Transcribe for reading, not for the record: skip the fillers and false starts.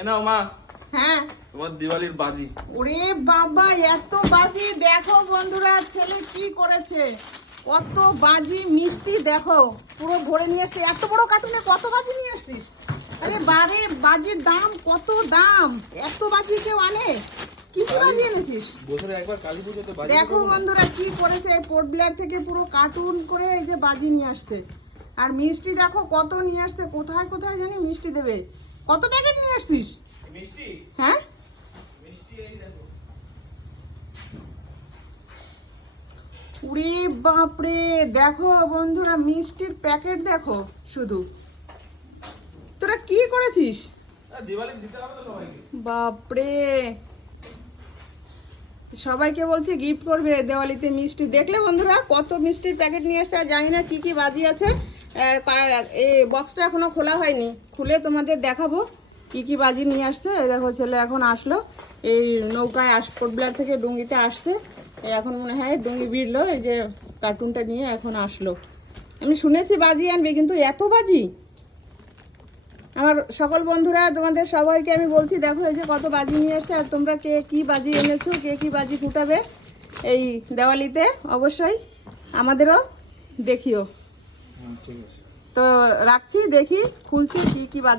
এ নাও মা, হ্যাঁ তোমার দিওয়ালির বাজি। ওরে বাবা, এত বাজি! দেখো বন্ধুরা, ছেলে কি করেছে, কত বাজি মিষ্টি দেখো, পুরো ভরে নিয়ে এসছে। এত বড় কার্টুনে কত বাজি নিয়ে আসছিস? আরে বারে, বাজির দাম কত দাম, এত বাজি কেউ আনে? কি কি বাজি এনেছিস? বছরে একবার কালী পুজোতে বাজি। দেখো বন্ধুরা কি করেছে, পোর্ট ব্লেয়ার থেকে পুরো কার্টুন করে এই যে বাজি নিয়ে আসছে। আর মিষ্টি দেখো কত নিয়ে আসছে, কোথায় কোথায় জানি মিষ্টি দেবে। কত প্যাকেট নিয়ে আসছিস? মিষ্টি, হ্যাঁ মিষ্টি এই দেখো। উরে বাপরে, দেখো বন্ধুরা মিষ্টির প্যাকেট দেখো শুধু। তোরা কি করেছিস? দিওয়ালি দিতে হবে তো সবাইকে। বাপরে, সবাইকে বলছে গিফট করবে দেওয়ালিতে মিষ্টি। দেখলে বন্ধুরা কত মিষ্টির প্যাকেট নিয়ে আসছে। আর জানি না কি কি বাজি আছে, এই বক্সটা এখনো খোলা হয়নি, খুলে তোমাদের দেখাবো কি কি বাজি নিয়ে আসছে। এই দেখো ছেলে এখন আসলো, এই নৌকায় পোর্ট ব্লেয়ার থেকে ডুঙ্গিতে আসছে। এই এখন মনে হয় ডুঙ্গি ভিড়লো, এই যে কার্টুনটা নিয়ে এখন আসলো। আমি শুনেছি বাজি আনবে, কিন্তু এত বাজি! আমার সকল বন্ধুরা, তোমাদের সবাইকে আমি বলছি, দেখো এই যে কত বাজি নিয়ে আসছে। আর তোমরা কে কি বাজি এনেছো, কে কি বাজি ফুটাবে এই দেওয়ালিতে, অবশ্যই আমাদেরও দেখিও। ঠিক আছে। তো রাখছি, দেখি খুলছি কি কি বাজি।